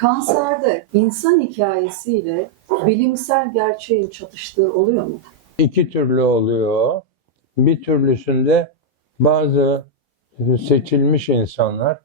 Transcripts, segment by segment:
Kanserde insan hikayesiyle bilimsel gerçeğin çatıştığı oluyor mu? İki türlü oluyor. Bir türlüsünde bazı seçilmiş insanlar,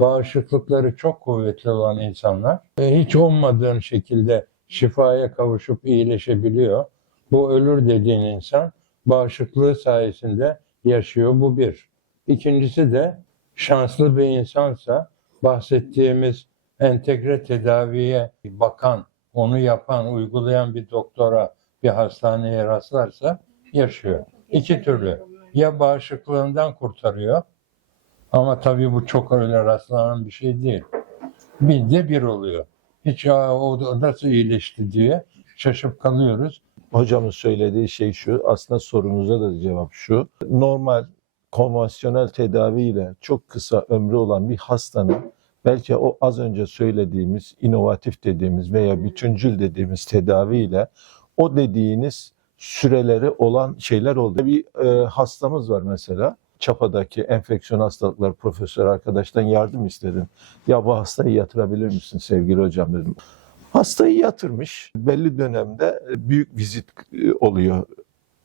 bağışıklıkları çok kuvvetli olan insanlar hiç olmadığın şekilde şifaya kavuşup iyileşebiliyor. Bu ölür dediğin insan bağışıklığı sayesinde yaşıyor. Bu bir. İkincisi de şanslı bir insansa bahsettiğimiz entegre tedaviye bakan, onu yapan, uygulayan bir doktora, bir hastaneye rastlarsa yaşıyor. İki türlü. Ya bağışıklığından kurtarıyor ama tabii bu çok öyle rastlanan bir şey değil. Binde bir oluyor. Hiç o nasıl iyileşti diye şaşıp kalıyoruz. Hocamın söylediği şey şu, aslında sorunuza da cevap şu. Normal, konvansiyonel tedaviyle çok kısa ömrü olan bir hastanın belki o az önce söylediğimiz, inovatif dediğimiz veya bütüncül dediğimiz tedaviyle o dediğiniz süreleri olan şeyler oldu. Bir hastamız var mesela. Çapa'daki enfeksiyon hastalıkları profesörü arkadaştan yardım istedim. Ya bu hastayı yatırabilir misin sevgili hocam dedim. Hastayı yatırmış. Belli dönemde büyük vizit oluyor.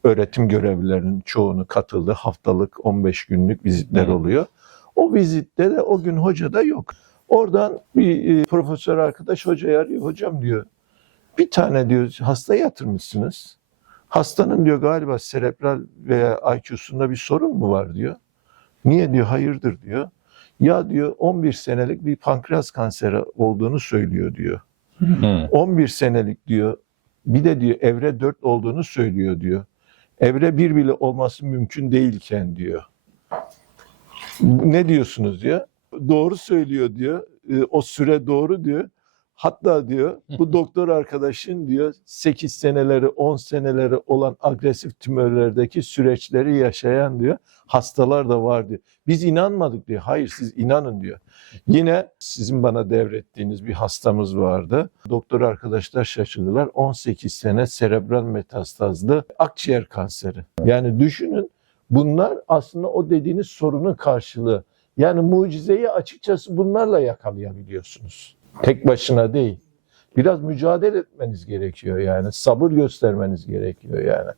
Öğretim görevlilerinin çoğunu katıldığı haftalık 15 günlük vizitler oluyor. O vizitte de o gün hoca da yok. Oradan bir profesör arkadaş hocayı arıyor. Hocam diyor, bir tane diyor hasta yatırmışsınız. Hastanın diyor galiba serebral veya IQ'sunda bir sorun mu var diyor. Niye diyor, hayırdır diyor. Ya diyor 11 senelik bir pankreas kanseri olduğunu söylüyor diyor. 11 senelik diyor, bir de diyor evre 4 olduğunu söylüyor diyor. Evre 1 bile olması mümkün değilken diyor. Ne diyorsunuz diyor. Doğru söylüyor diyor. O süre doğru diyor. Hatta diyor bu doktor arkadaşın diyor 8 seneleri 10 seneleri olan agresif tümörlerdeki süreçleri yaşayan diyor hastalar da var diyor. Biz inanmadık diyor. Hayır siz inanın diyor. Yine sizin bana devrettiğiniz bir hastamız vardı. Doktor arkadaşlar şaşırdılar. 18 sene serebral metastazlı akciğer kanseri. Yani düşünün, bunlar aslında o dediğiniz sorunun karşılığı. Yani mucizeyi açıkçası bunlarla yakalayabiliyorsunuz. Tek başına değil. Biraz mücadele etmeniz gerekiyor yani. Sabır göstermeniz gerekiyor yani.